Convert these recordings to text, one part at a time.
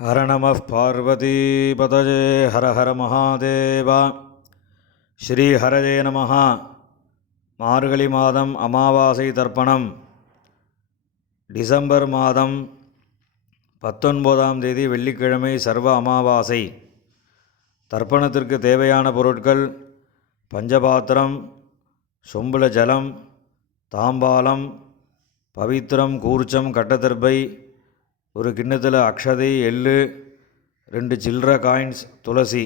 ஹர நம பார்வதி பதஜே ஹர ஹர மகாதேவா. ஸ்ரீ ஹரஜே நம. மார்கழி மாதம் அமாவாசை தர்ப்பணம். டிசம்பர் மாதம் 19ஆம் தேதி வெள்ளிக்கிழமை சர்வ அமாவாசை. தர்ப்பணத்திற்கு தேவையான பொருட்கள்: பஞ்சபாத்திரம், சொம்புல ஜலம், தாம்பாலம், பவித்திரம், கூர்ச்சம், கட்டதர்பை, ஒரு கிண்ணத்தில் அக்ஷதை, எள்ளு, 2 சில்லற காயின்ஸ், துளசி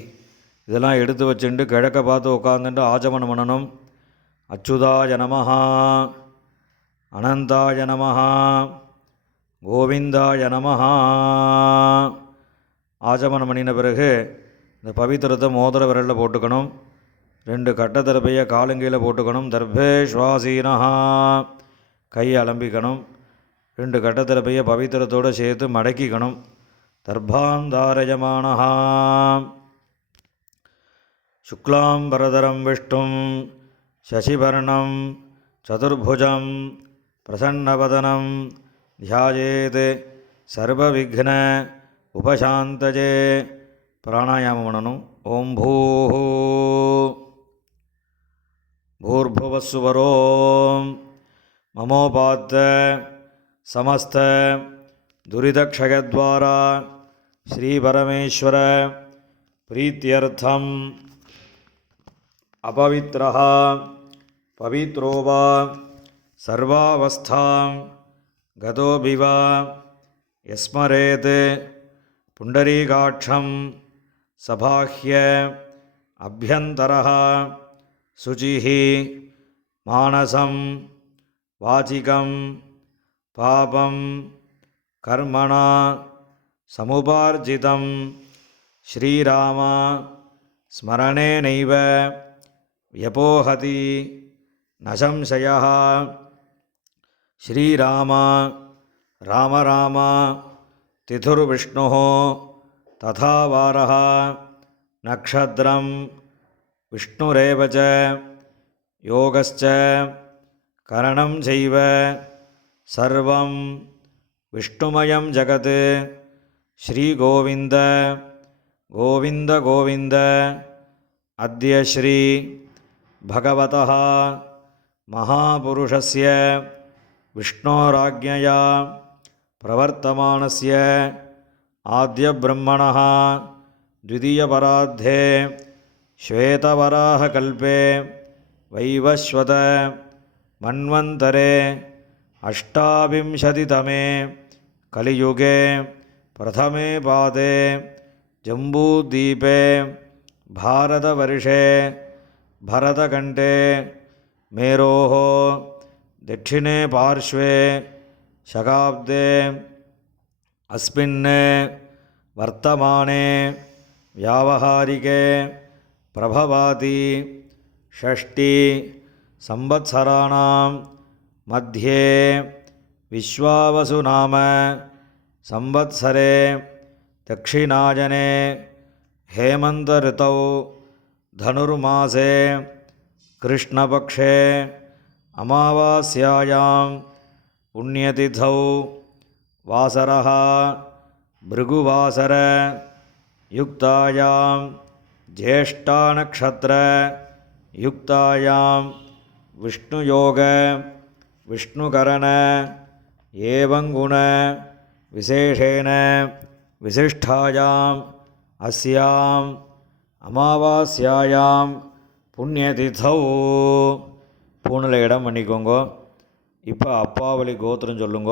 இதெல்லாம் எடுத்து வச்சுட்டு கிழக்க பார்த்து உட்காந்துட்டு ஆச்சமனம் பண்ணணும். அச்சுதாய நமஹா, அனந்தாய நமஹா, கோவிந்தாய நமஹா. ஆச்சமனம் பண்ணின பிறகு இந்த பவித்திரத்தை மோதிர விரலில் போட்டுக்கணும். 2 கட்டதர்பையை காலுங்கையில் போட்டுக்கணும். தர்பே ஸ்வாசீனஹா, கை அலம்பிக்கணும். 2 கட்டதர்பையை பவித்திரத்தோடு சேர்த்து மடக்கிக்கணும். தர்பாந்தாரயமானஹா. சுக்லாம் பரதரம் விஷ்ணும் சசிவர்ணம் சதுர்புஜம் பிரசன்னவதனம் தியாயேத் சர்வவிக்ன உபசாந்தஜே. பிராணாயாமம் பண்ணணும். ஓம் பூர்புவஸ்சுவரோம் மமோபாத்த समस्त दुरितक्षयद्वारा श्री परमेश्वर प्रीत्यर्थम अपवित्रः पवित्रो वा सर्वावस्थां गतोऽपि वा यस्मरेत् पुण्डरीकाक्षं सबाह्य अभ्यन्तरः शुचिः मानसं वाचिकं पापं कर्मणा समुपार्जितं श्रीराम स्मरणेनैव व्यपोहति न संशयः. श्रीराम राम राम तिथुर्विष्णुः तथा वारः नक्षत्रं विष्णुरेव च योगश्च करणं चैव सर्वं विष्णुमयं जगत्. श्रीगोविन्द गोविन्द गोविन्द. अद्य श्री भगवतः महापुरुषस्य विष्णोराज्ञया प्रवर्तमानस्य आद्यब्रह्मणः द्वितीयपरार्धे श्वेतवराहकल्पे वैवस्वत मन्वन्तरे अष्टाविंशतितमे कलियुगे प्रथमे पादे जम्बूद्वीपे भारतवर्षे भरतखण्डे मेरोः दक्षिणे पार्श्वे शकाब्दे अस्मिन् वर्तमाने व्यावहारिके प्रभवाति षष्ठी संवत्सराणां मध्ये विश्वावसुनाम संवत्सरे दक्षिणायने हेमंत ऋतौ धनुर्मासे कृष्णपक्षे अमावास्यायां पुण्यतिथौ वासरः भृगुवासर युक्तायां ज्येष्ठानक्षत्र युक्तायां विष्णुयोग विष्णुकरण एवं गुण विशेषेण विशिष्टायाम् अस्याम् अमावास्यायां पुण्यतिथौ. பூணில் இடம் பண்ணிக்கோங்க. இப்போ அப்பாவளி கோத்திரம் சொல்லுங்க.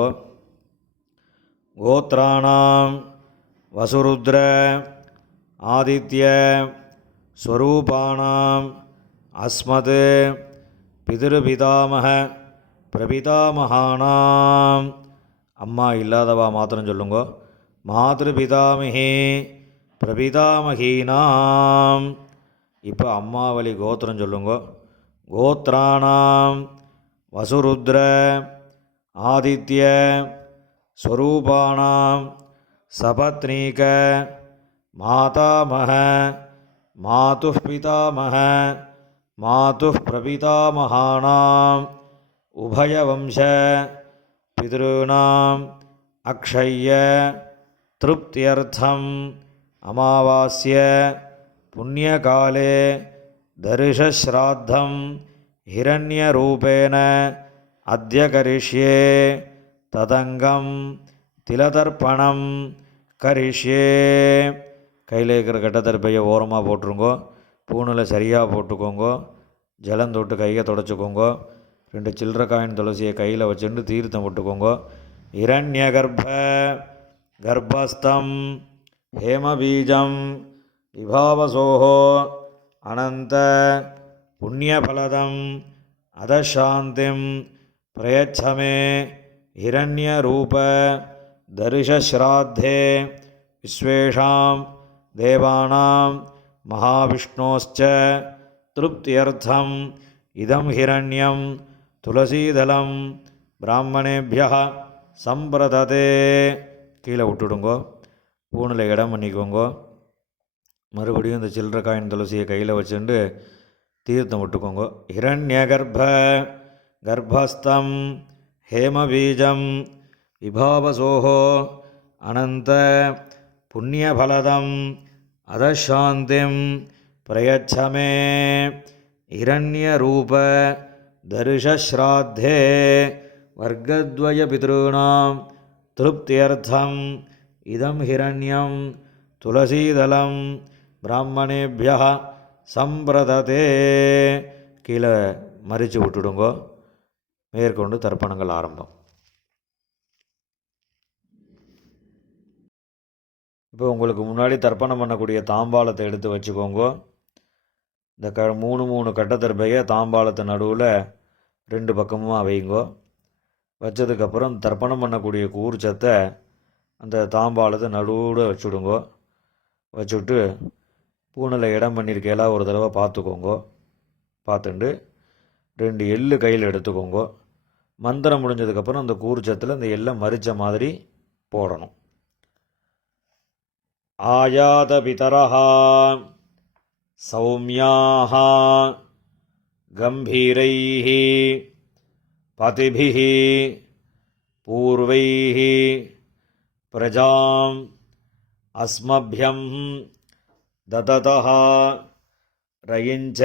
கோத்ராணாம் வசுருத்ர ஆதித்ய ஸ்வரூபாணாம் அஸ்மத் பிதிருபிதாமக பிரபிதாமகானாம். அம்மா இல்லாதவா மாத்திரம் சொல்லுங்க. மாத்ருபிதாமகி பிரபிதாமகீனாம். இப்போ அம்மாவளி கோத்திரம் சொல்லுங்க. கோத்ராணாம் வசுருத்ர ஆதித்ய ஸ்வரூபாணாம் சபத்னீக மாதாமக மாதுः பிதாமக மாதுः பிரபிதாமகானாம் உபயவம்ச பிதॄணாம் அக்ஷய்ய திருப்தியர்த்தம் அமாவாஸ்ய புண்ணியகாலே தரிசஸ்ராத்தம் ஹிரண்யரூபேண அத்ய கரிஷ்யே ததங்கம் திலதர்ப்பணம் கரிஷ்யே. கையில் இருக்கிற கட்டத்தர்ப்பையை ஓரமாக போட்டுருங்கோ. பூணில் சரியாக போட்டுக்கோங்க. ஜலம் தொட்டு கையை தொடச்சிக்கோங்க. 2 சில்லற காயின் துளசியை கையில் வச்சுட்டு தீர்த்தம் விட்டுக்கோங்க. இரண்ய கர்ப்பஸ்தம் ஹேமபீஜம் விபாவசோஹோ அனந்த புண்ணியபலதம் அதசாந்திம் பிரயச்சமே ஹிரண்யரூப தரிசஸ்ராத்தே விஸ்வேஷாம் தேவானாம் மகாவிஷ்ணோஸ்ச திருப்தியர்த்தம் இதம் ஹிரண்யம் துளசீதலம் பிராமணேபியः சம்பிரததே. கீழே விட்டுடுங்கோ. பூணில் இடம் பண்ணிக்கோங்கோ. மறுபடியும் இந்த சில்லற காயின் துளசியை கையில் வச்சுட்டு தீர்த்தம் விட்டுக்கோங்க. ஹிரண்ய கர்ப்பஸ்தம் ஹேமபீஜம் விபாவசோஹோ அனந்த புண்ணியபலதம் அதசாந்திம் பிரயச்சமே இரண்யரூப தரிசஸ்ராத்தே வர்க்கத்வய பித்ருணாம் திருப்தியர்த்தம் இதம் ஹிரண்யம் துளசீதலம் பிராமணேபியः சம்பிரததே. கீழே மறித்து விட்டுடுங்கோ. மேற்கொண்டு தர்ப்பணங்கள் ஆரம்பம். இப்போ உங்களுக்கு முன்னாடி தர்ப்பணம் பண்ணக்கூடிய தாம்பாளத்தை எடுத்து வச்சுக்கோங்க. இந்த 3 கட்டத்தர்ப்பையை தாம்பாளத்து நடுவில் 2 பக்கமும் வைங்கோ. வச்சதுக்கப்புறம் தர்ப்பணம் பண்ணக்கூடிய கூர்ச்சத்தை அந்த தாம்பாளத்தை நடுவில் வச்சுடுங்கோ. வச்சுட்டு பூணில் இடம் பண்ணியிருக்கையெல்லாம் ஒரு தடவை பார்த்துக்கோங்க. பார்த்துட்டு 2 எள்ளு கையில் எடுத்துக்கோங்க. மந்திரம் முடிஞ்சதுக்கப்புறம் அந்த கூர்ச்சத்தில் அந்த எல்லை மறித்த மாதிரி போடணும். ஆயாத பிதரஹ சௌமியாஹ கம்பீரைஹ பதிபிஹ பூர்வைஹ பிரஜாம் அஸ்மப்யம் தததஹ ரயிஞ்ச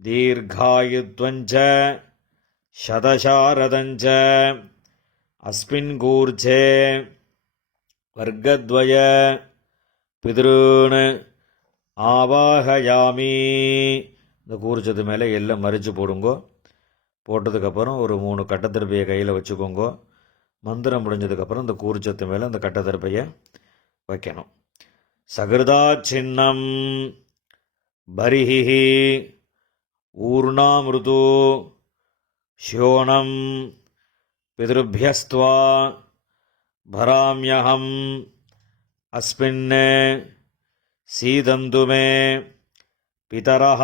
தீர்காயுத்வஞ்ச சதசாரதஞ்ச அஸ்மின் கூர்ச்சே வர்க்கத்வய பித்ருன் ஆவாஹயாமி. இந்த கூர்ச்சத்து மேலே எல்லாம் மறித்து போடுங்கோ. போட்டதுக்கப்புறம் ஒரு 3 கட்டத்தர்ப்பையை கையில் வச்சுக்கோங்க. மந்திரம் முடிஞ்சதுக்கப்புறம் இந்த கூர்ச்சத்து மேலே அந்த கட்டத்தர்ப்பையை வைக்கணும். சகிருதா சின்னம் பரிஹி ஊர்ணாமிருது ஷோணம் பித்ருபியஸ்த்வா பராம்யஹம் அஸ்மின் சீதந்து மே பிதரஹ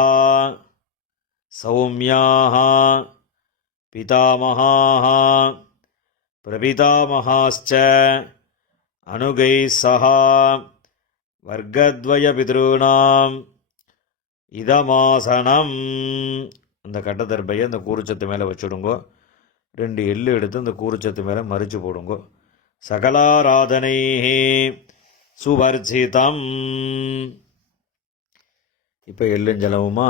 சௌமியாஹ பிதாமஹாஹ பிரபிதாமஹாஸ்ச அனுகைः சஹ வர்க்கத்வய பித்ருணாம் இதமாசனம். அந்த கட்டத்தர்ப்பையை அந்த கூர்ச்சத்து மேலே வச்சுடுங்கோ. 2 எள்ளு எடுத்து அந்த கூர்ச்சத்து மேலே மறித்து போடுங்கோ. சகலாராதனை சுவர்ச்சிதம். இப்போ எள்ளுஞ்சலவுமா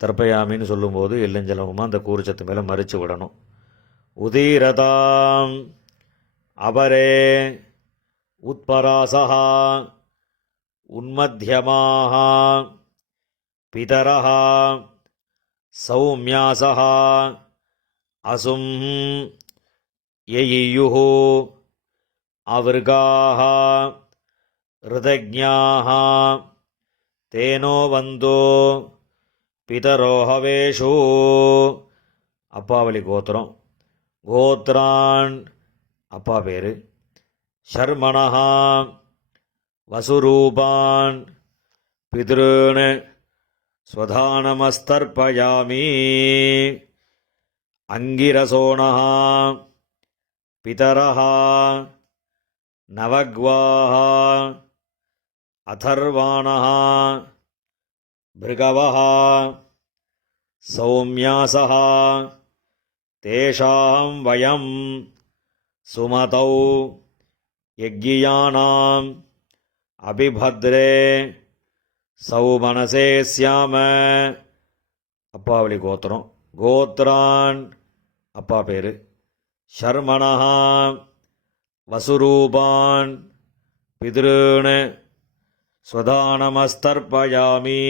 தர்ப்பயாமின்னு சொல்லும்போது எள்ளுஞ்சலவுமா அந்த கூர்ச்சத்து மேலே மறித்து விடணும். உதீரதாம் அபரே உத்பராசஹ உன்மத்யமாஹ பிதரஹ சௌமியாசஹ அசும் யயியுः அவர்காஹ ருதஜ்ஞாஹ தேனோ வந்தோ பிதரோஹவேஷு. அப்பாவளி கோத்திரம். கோத்ரான் அப்பா பேர். ஷர்மணஹ வசுரூபான் பித்ருன் ஸ்வதானமஸ்தர்ப்பயாமி. அங்கிரசோணஹ பிதரஹ நவக்வாஹ அதர்வாணஹ பிருகவஹ சௌமியாசஹ தேஷாம் வயம் சுமதௌ யக்ஞியானாம் அபிபத்ரே சௌமனசே ஸ்யாம. அப்பாவளி கோத்திரம். கோத்ரான் அப்பா பேர். ஷர்மணஹா வசுரூபான் பித்ருன் ஸ்வதானமஸ்தர்ப்பயாமி.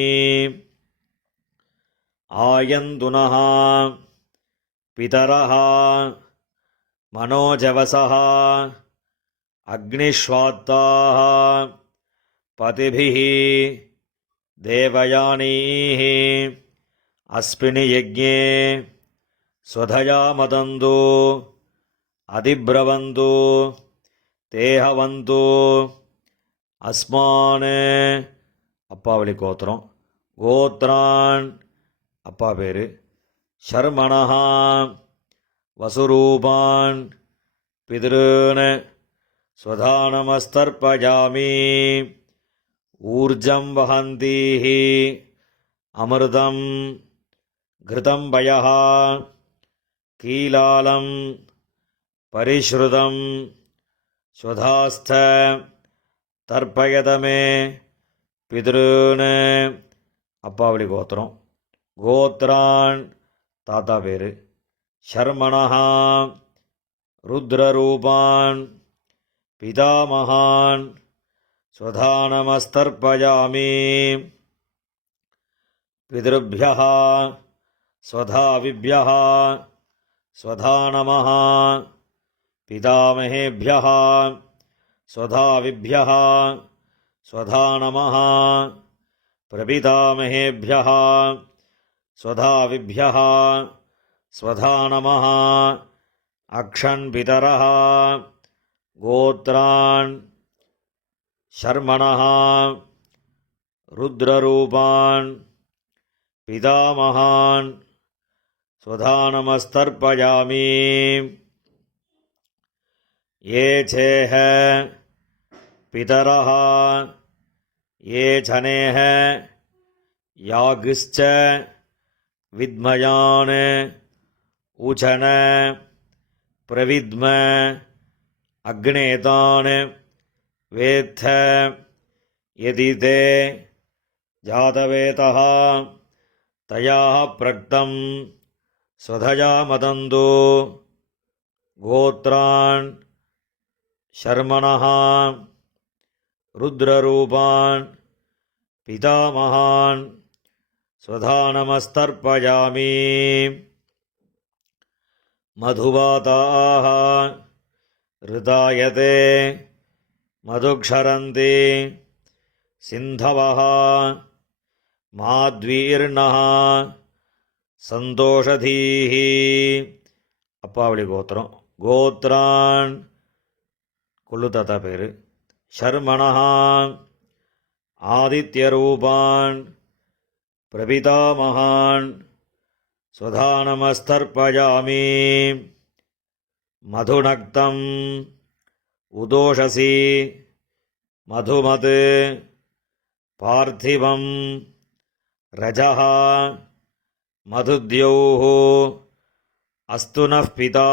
ஆயந்துனஹ பிதரஹ மனோஜவசஹ அக்னிஷ்வாத்தாஹ பதிபிஹ தேவயானீஹ அஸ்மின் யஜ்ஞே ஸ்வதயா மதந்து அதிப்ரவந்து தேஹவந்து அஸ்மான். அப்பாவளி கோத்திரம். கோத்ரான் அப்பா பேர். ஷர்மணஹா வசுரூபான் பித்ருன் ஸ்வதானமஸ்தர்ப்பயாமி. ஊர்ஜம் வஹந்தீஹ அமிர்தம் கிருதம் பயஹ கீலாலம் பரிஷ்ருதம் ஸ்வதாஸ்த தர்ப்பயதமே பித்ருன். அப்பாவளி கோத்திரம். கோத்ரான் தாத்தா பேர். ஷர்மணஹா ருத்ரரூபான் பிதாமகான் ஸ்வதானமஸ்தர்ப்பயாமி. பித்ருभ्यः ஸ்வதாவிभ्यः ஸ்வதானமः. பிதாமகேभ्यः ஸ்வதாவிभ्यः ஸ்வதானமः. பிரபிதாமகேभ्यः ஸ்வதாவிभ्यः ஸ்வதானமः. அக்ஷன் பிதரः. கோத்ரான் ஷர்மணஹா ருத்ரரூபான் பிதாமகான் ஸ்வதானமஸ்தர்ப்பயாமி. ये चेह पितरः ये जनेह यागिश्च विद्मयान् उचन प्रविद्म अग्नेतान् वेत्थ यदि ते जातवेतः तयाः प्रक्तं स्वधया मदन्तु. गोत्रान् ஷர்மணஹ ருத்ரரூபான் பிதாமகான் ஸ்வதானமஸ்தர்ப்பயாமி. மதுவாதாः ரிதாயதே மதுக்ஷரந்தி சிந்தவः மாத்வீர்ணः சந்தோஷதீः. அப்பாவளி கோத்திரம். கோத்ரான் கொள்ளு தாத்தா பேர். ஷர்மணஹா ஆதித்யரூபான் பிரபிதாமகான் ஸ்வதானமஸ்தர்ப்பயாமி. மதுநக்தம் உதோஷசி மதுமத் பார்த்திவம் ரஜஹ மதுத்யௌः அஸ்து நः பிதா.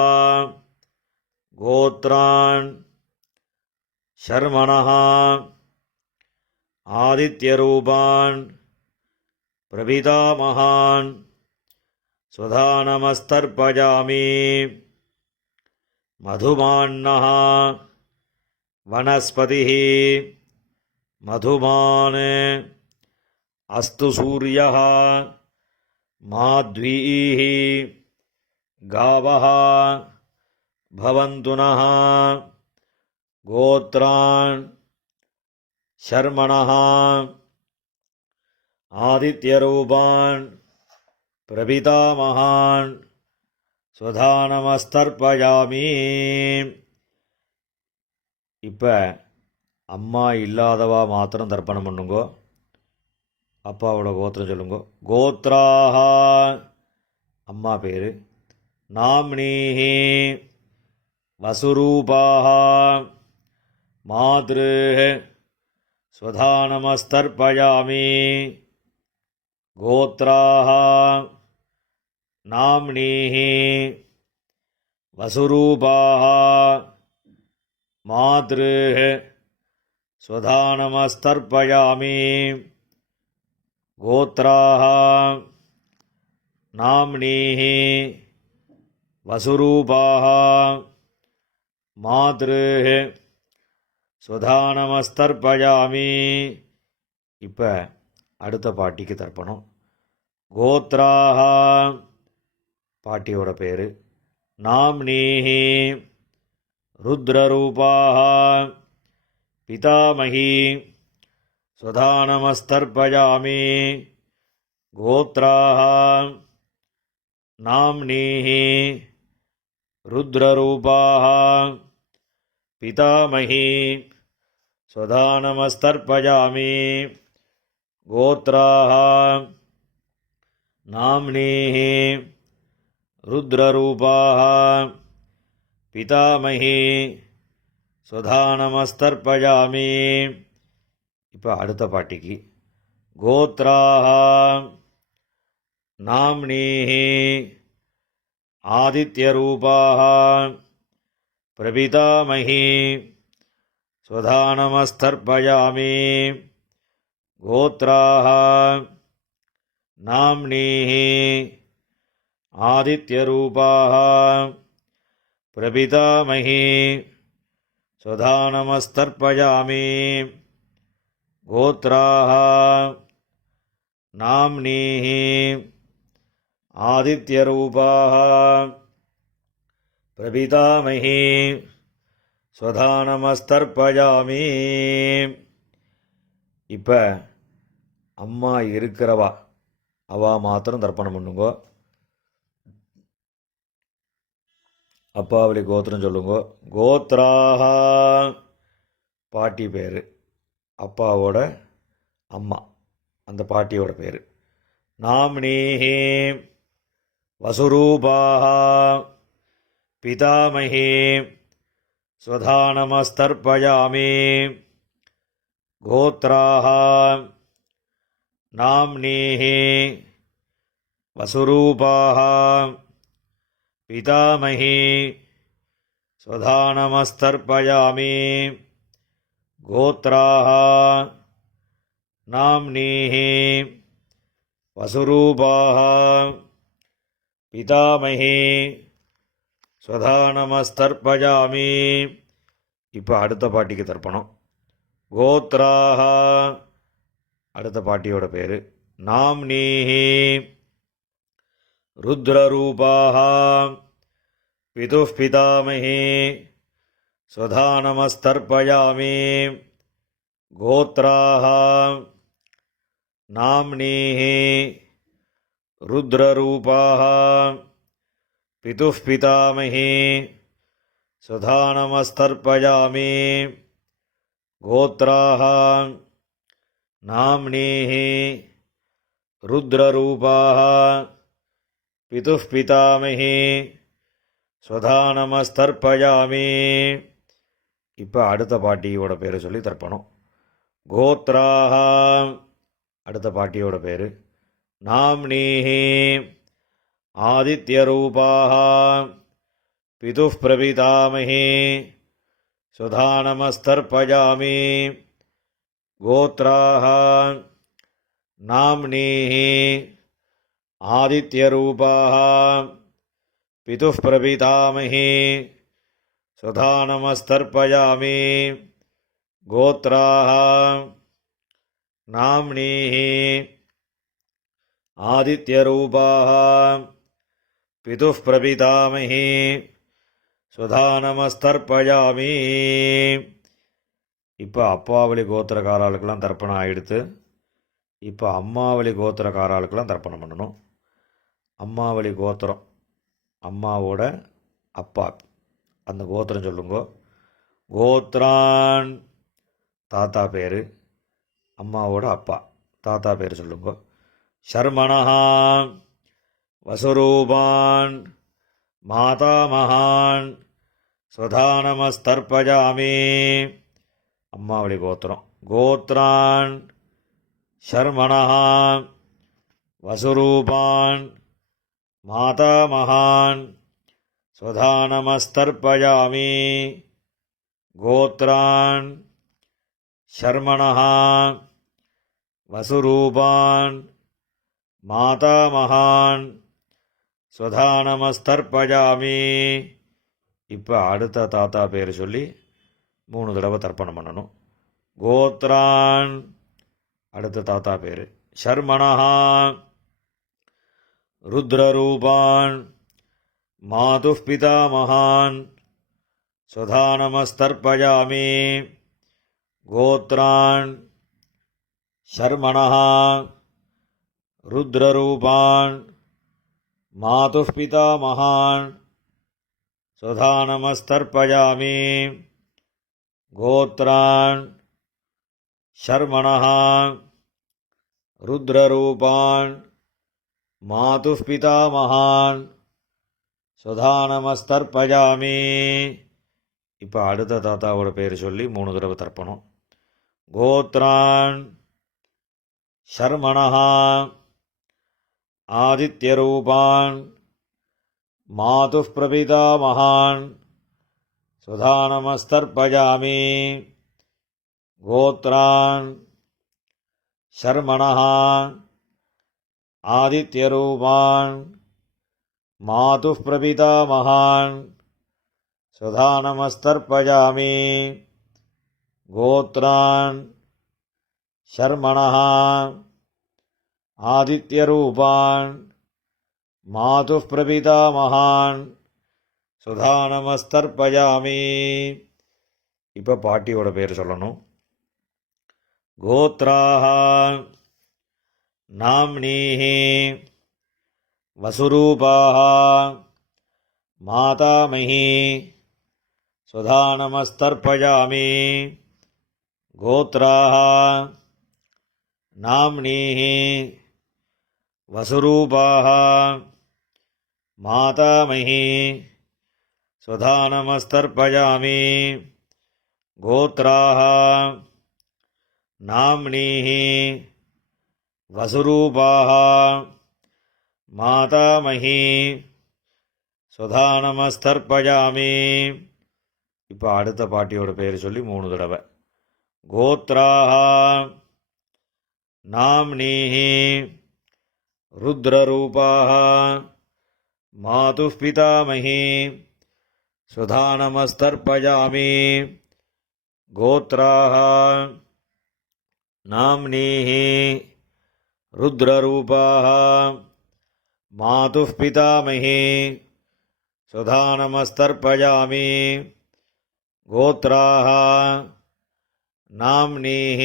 கோத்ரான் ஷர்மணஹா ஆதித்யரூபான் பிரபிதாமகான் ஸ்வதானமஸ்தர்ப்பயாமி. மதுமான்னः வனஸ்பதிः மதுமான் அஸ்து சூரியः மாத்வீः காவः பவந்து நः. கோத்ரான் ஷர்மணஹா ஆதித்யரூபான் பிரபிதாமகான் ஸ்வதானமஸ்தர்ப்பயாமி. இப்போ அம்மா இல்லாதவா மாத்திரம் தர்ப்பணம் பண்ணுங்கோ. அப்பாவோட கோத்திரம் சொல்லுங்கோ. கோத்ராஹ அம்மா பேர். நாம்னீஹி வசுரூபாஹ மாத்ருஹ ஸ்வதானமஸ்தர்ப்பயாமி. கோத்ராஹ நாம்னீஹி வசுரூபாஹ மாத்ருः ஸ்வதானமஸ்தர்ப்பயாமி. கோத்ராः நாம்னீः வசுரூபாः மாத்ருः ஸ்வதானமஸ்தர்ப்பயாமி. இப்போ அடுத்த பாட்டிக்கு தர்ப்பணம். கோத்ராः பாட்டியோட பேர். நாம்னீஹி ருத்ரரூபாः பிதாமகி ஸ்வதானமஸ்தர்ப்பயாமி. கோத்ராः நாம்னீஹி ருத்ரரூபாः பிதாமகி ஸ்வதானமஸ்தர்ப்பயாமி. கோத்ராः நாம்னீஹி ருத்ரரூபாः பிதாமகி ஸ்வதானமஸ்தர்ப்பயாமி. இப்போ அடுத்த பாட்டிக்கு. கோத்ராः நாம்னீஹி ஆதித்யரூபாः பிரபிதாமகி ஸ்வதானமஸ்தர்ப்பயாமி. கோத்ராः நாம்னீஹி ஆதித்யரூபாः பிரபிதாமகி ஸ்வதானமஸ்தர்ப்பயாமி. கோத்ராः நாம்னீஹி ஆதித்யரூபாः பிரபிதாமகி ஸ்வதானமஸ்தர்ப்பயாமி. இப்போ அம்மா இருக்கிறவா அவா மாத்திரம் தர்ப்பணம் பண்ணுங்கோ. அப்பாவளி கோத்திரம் சொல்லுங்க. கோத்ராः பாட்டி பேர், அப்பாவோட அம்மா அந்த பாட்டியோட பேர். நாம்னீஹி வசுரூபாः பிதாமகி ஸ்வதானமஸ்தர்ப்பயாமி. கோத்ராः நாம்னீஹி வசுரூபாः பிதாமகி ஸ்வதானமஸ்தர்ப்பயாமி. கோத்ராः நாம்னீஹி வசுரூபாः பிதாமகி ஸ்வதானமஸ்தர்ப்பயாமி. இப்போ அடுத்த பாட்டிக்கு தர்ப்பணம். கோத்ராः அடுத்த பாட்டியோட பேர். நாம்னீஹி ருத்ரரூபாः பிதுः பிதாமகி ஸ்வதானமஸ்தர்ப்பயாமி. கோத்ராः நாம்னீஹி ருத்ரரூபாः பிதுः பிதாமகி ஸ்வதானமஸ்தர்ப்பயாமி. கோத்ராः நாம்னீஹி ருத்ரரூபாः பிதுः பிதாமகி ஸ்வதானமஸ்தர்ப்பயாமி. இப்போ அடுத்த பாட்டியோட பேர் சொல்லி தர்ப்பணம். கோத்ராः அடுத்த பாட்டியோட பேர். நாம்னீஹி ஆதித்யரூபாः பிதுः பிரபிதாமகி ஸ்வதானமஸ்தர்ப்பயாமி. கோத்ராः நாம்னீஹி ஆதித்யரூபாः பிதுः பிரபிதாமகி ஸ்வதானமஸ்தர்ப்பயாமி. கோத்ராः நாம்னீஹி ஆதித்யரூபாः பிதுः பிரபிதாமகி ஸ்வதானமஸ்தர்ப்பயாமி. இப்போ அப்பாவளி கோத்திரக்காராளுக்கெல்லாம் தர்ப்பணம் ஆகிடுத்து. இப்போ அம்மாவளி கோத்திரக்காராளுக்கெல்லாம் தர்ப்பணம் பண்ணணும். அம்மாவளி கோத்திரம் அம்மாவோட அப்பா அந்த கோத்திரம் சொல்லுங்க. கோத்ரான் தாத்தா பேர், அம்மாவோட அப்பா தாத்தா பேர் சொல்லுங்க. சர்மணः வசுரூபான் மாதாமகான் ஸ்வதானமஸ்தர்ப்பயாமி. அம்மாவளி கோத்திரம். கோத்ரான் சர்மணः வசுரூபான் மாதாமகான் ஸ்வதானமஸ்தர்ப்பயாமி. கோத்ரான் ஷர்மணः வசுரூபான் மாதாமகான் ஸ்வதானமஸ்தர்ப்பயாமி. இப்போ அடுத்த தாத்தா பேர் சொல்லி 3 தடவை தர்ப்பணம் பண்ணணும். கோத்ரான் அடுத்த தாத்தா பேர், ஷர்மணः ருத்ரரூபான் மாதுः பிதாமகான் ஸ்வதானமஸ்தர்ப்பயாமி. கோத்ரான் ஷர்மணः ருத்ரரூபான் மாதுः பிதாமகான் ஸ்வதானமஸ்தர்ப்பயாமி. கோத்ரான் ஷர்மணः ருத்ரரூபான் மாதுः பிதாமகான் ஸ்வதானமஸ்தர்ப்பயாமி. இப்போ அடுத்த தாத்தாவோட பேர் சொல்லி 3 தடவை தர்ப்பணம். கோத்ரான் ஷர்மணः ஆதித்யரூபான் மாதுः பிரபிதாமகான் ஸ்வதானமஸ்தர்ப்பயாமி. கோத்ரான் ஷர்மணः ஆதித்யரூபான் மாதுः பிரபிதாமகான் ஸ்வதானமஸ்தர்ப்பயாமி. கோத்ரான் ஷர்மணः ஆதித்யரூபான் மாதுः பிரபிதாமகான் ஸ்வதானமஸ்தர்ப்பயாமி. இப்போ பாட்டியோட பேர் சொல்லணும். கோத்ராः நாம்னீः வசுரூபாः மாதாமஹி ஸ்வதானமஸ்தர்ப்பயாமி. கோத்ராः நாம்னீः வசுரூபாः மாதாமஹி ஸ்வதானமஸ்தர்ப்பயாமி. கோத்ராः நாம்னீः வசுரூபாः மாதாமஹி ஸ்வதானமஸ்தர்ப்பயாமி. இப்போ அடுத்த பாட்டியோட பேர் சொல்லி 3 தடவை. கோத்ராः நாம்னீः ருத்ரரூபாः மாதுः பிதாமஹி ஸ்வதானமஸ்தர்ப்பயாமி. கோத்ராः நாம்னீः ருத்ரரூபாः மாதுः பிதாமஹி ஸ்வதானமஸ்தர்ப்பயாமி. கோத்ராः நாம்னீः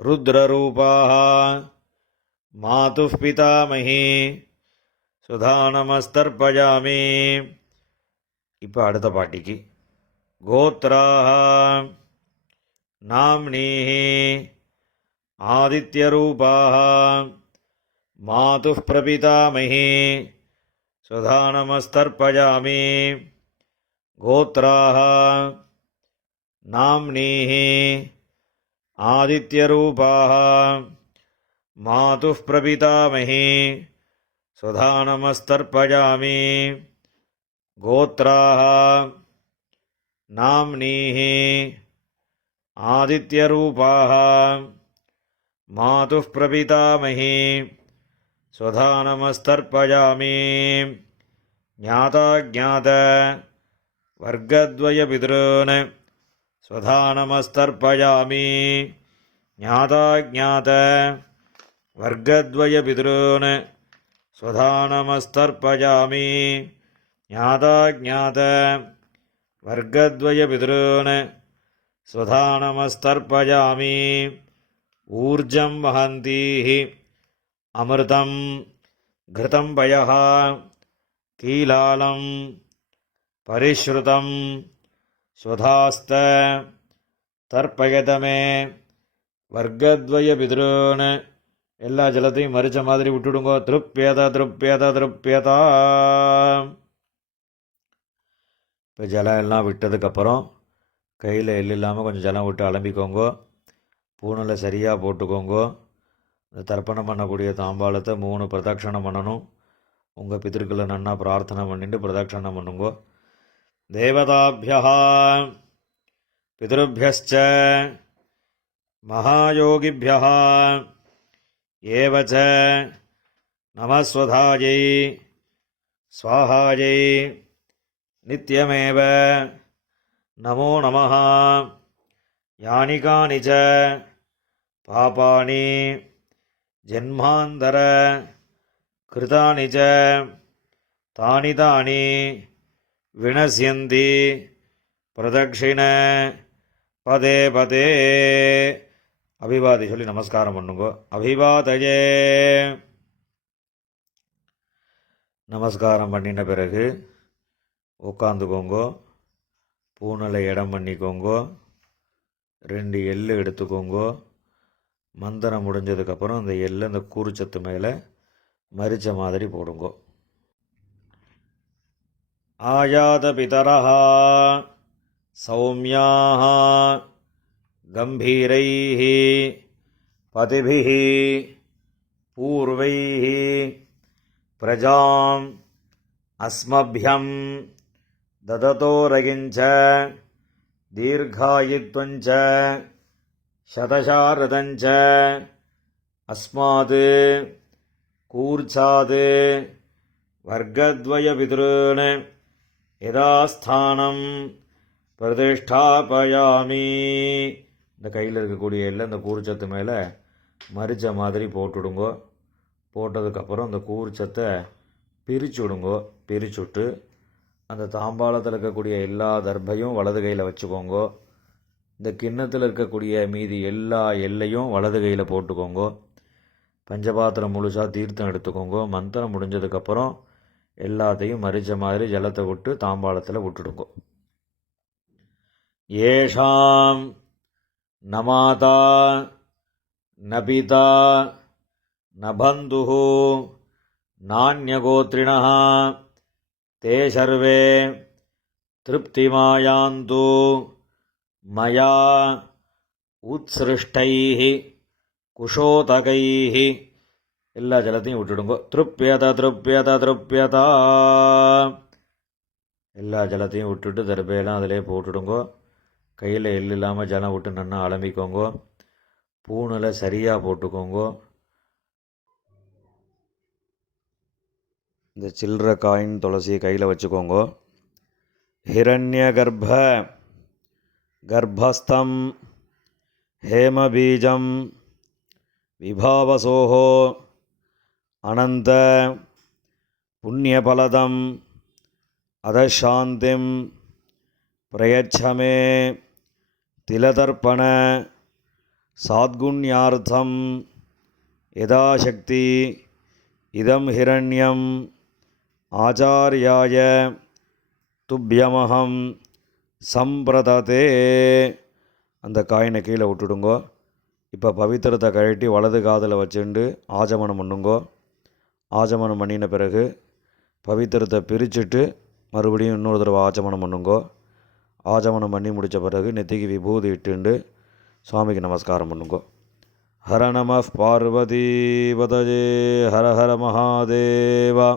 ருத்ரரூபாः மாதுः பிதாமஹி ஸ்வதானமஸ்தர்ப்பயாமி. இப்போ அடுத்த பாட்டிக்கு. கோத்ராः நாம்னீः ஆதித்யரூபாः மாதுः பிரபிதாமஹி ஸ்வதானமஸ்தர்ப்பயாமி. கோத்ராः நாம்னீः ஆதித்யரூபாः மாதுः பிரபிதாமஹி ஸ்வதானமஸ்தர்ப்பயாமி. கோத்ராः நாம்னீः ஆதித்யரூபாः மாதுः பிரபிதாமஹி ஸ்வதானமஸ்தர்ப்பயாமி. ஞாதாஜ்ஞாத வர்க்கத்வயபிதॄன் ஸ்வதானமஸ்தர்ப்பயாமி. ஞாதாஜ்ஞாத வர்க்கத்வயபிதॄன் ஸ்வதானமஸ்தர்ப்பயாமி. ஞாதாஜ்ஞாத வர்க்கத்வயபிதॄன் ஸ்வதானமஸ்தர்ப்பயாமி. ஊர்ஜம் வஹந்தீः அமிர்தம் घृतं पयः कीलालं परिश्रुतं स्वधास्त தர்ப்பயதமே வர்க்கத்வய பித்ருன்னு எல்லா ஜலத்தையும் மறிச்ச மாதிரி விட்டுடுங்கோ. திருப்பியதா திருப்பியதா திருப்பியதா. இப்போ ஜலம் எல்லாம் விட்டதுக்கப்புறம் கையில் எள் இல்லாமல் கொஞ்சம் ஜலம் விட்டு அலம்பிக்கோங்கோ. பூணில் சரியாக போட்டுக்கோங்கோ. இந்த தர்ப்பணம் பண்ணக்கூடிய தாம்பாளத்தை 3 பிரதட்சணம் பண்ணணும். உங்கள் பித்திருக்களை நன்னா பிரார்த்தனை பண்ணிட்டு பிரதட்சணம் பண்ணுங்கோ. தேவதாபியः பிதருभ्यश्च மகாயோகிभ्यः ஏவச்ச நமஸ்வதாயை ஸ்வாஹாயை நித்யமேவ நமோ நமः யானி கானி ச பாபானி ஜன்மாந்தர கிருதானி ச தானி தானி வினஸ்யந்தி பிரதக்ஷிண பதே பதே. அபிவாதி சொல்லி நமஸ்காரம் பண்ணுங்க. அபிவாதயே. நமஸ்காரம் பண்ணின பிறகு உட்காந்துக்கோங்கோ. பூனலை இடம் பண்ணிக்கோங்கோ. 2 எள்ளு எடுத்துக்கோங்கோ. மந்திரம் முடிஞ்சதுக்கப்புறம் அந்த எள்ளு அந்த கூறுச்சத்து மேலே மரிச்ச மாதிரி போடுங்கோ. ஆயாத பிதரஹ சௌமியாஹ கம்பீரைஹ பதிபிஹ பூர்வைஹ பிரஜாம் அஸ்மப்யம் தததோரகிஞ்ச தீர்காயித்வஞ்ச சதசாரதஞ்ச அஸ்மாத் கூர்ச்சாத் வர்க்கத்வய பித்ருன் யதாஸ்தானம் பிரதிஷ்டாபயாமி. இந்த கையில் இருக்கக்கூடிய எல்லாம் இந்த கூர்ச்சத்து மேலே மரிச்ச மாதிரி போட்டுடுங்கோ. போட்டதுக்கப்புறம் அந்த கூர்ச்சத்தை பிரித்து விடுங்கோ. பிரிச்சுட்டு அந்த தாம்பாளத்தில் இருக்கக்கூடிய எல்லா தர்பையும் வலது கையில் வச்சுக்கோங்கோ. இந்த கிண்ணத்தில் இருக்கக்கூடிய மீதி எல்லா எல்லையும் வலது கையில் போட்டுக்கோங்கோ. பஞ்சபாத்திரம் முழுசாக தீர்த்தம் எடுத்துக்கோங்கோ. மந்திரம் முடிஞ்சதுக்கப்புறம் எல்லாத்தையும் மரிச்ச மாதிரி ஜலத்தை விட்டு தாம்பாளத்தில் விட்டுடுங்கோ. ஏஷாம் நமாதா நபிதா நபந்துஹு நான்யகோத்ரிணः தே சர்வே திருப்திமாயாந்து மயா உத்ஸ்ருஷ்டைः குஷோதகைः. எல்லா ஜலத்தையும் விட்டுடுங்கோ. திருப்யத திருப்யத திருப்யதா. எல்லா ஜலத்தையும் விட்டுட்டு தர்பையெல்லாம் அதிலே போட்டுடுங்கோ. கையில் எள்ளு இல்லாமல் ஜலம் விட்டு நல்லா அலம்பிக்கோங்கோ. பூனலை சரியாக போட்டுக்கோங்கோ. இந்த சில்லற காயின் துளசியை கையில் வச்சுக்கோங்கோ. ஹிரண்ய கர்ப்பஸ்தம் ஹேமபீஜம் விபாவசோஹோ அனந்த புண்ணியபலதம் அதசாந்திம் பிரயச்சமே திலதர்ப்பண சாத்குண்யார்த்தம் யதாசக்தி இதம் ஹிரண்யம் ஆச்சார்யாய துப்யமஹம் சம்பிரததே. அந்த காயினை கீழே விட்டுடுங்கோ. இப்போ பவித்திரத்தை கழட்டி வலது காதில் வச்சுண்டு ஆஜமனம் பண்ணுங்கோ. ஆஜமனம் பண்ணின பிறகு பவித்திரத்தை பிரிச்சுட்டு மறுபடியும் இன்னொரு தடவை ஆச்சமனம் பண்ணுங்கோ. ஆச்சமனம் பண்ணி முடித்த பிறகு நெத்திக்கு விபூதி இட்டுண்டு சுவாமிக்கு நமஸ்காரம் பண்ணுங்கோ. ஹர நம பார்வதி பதஜே ஹர ஹர மகாதேவா.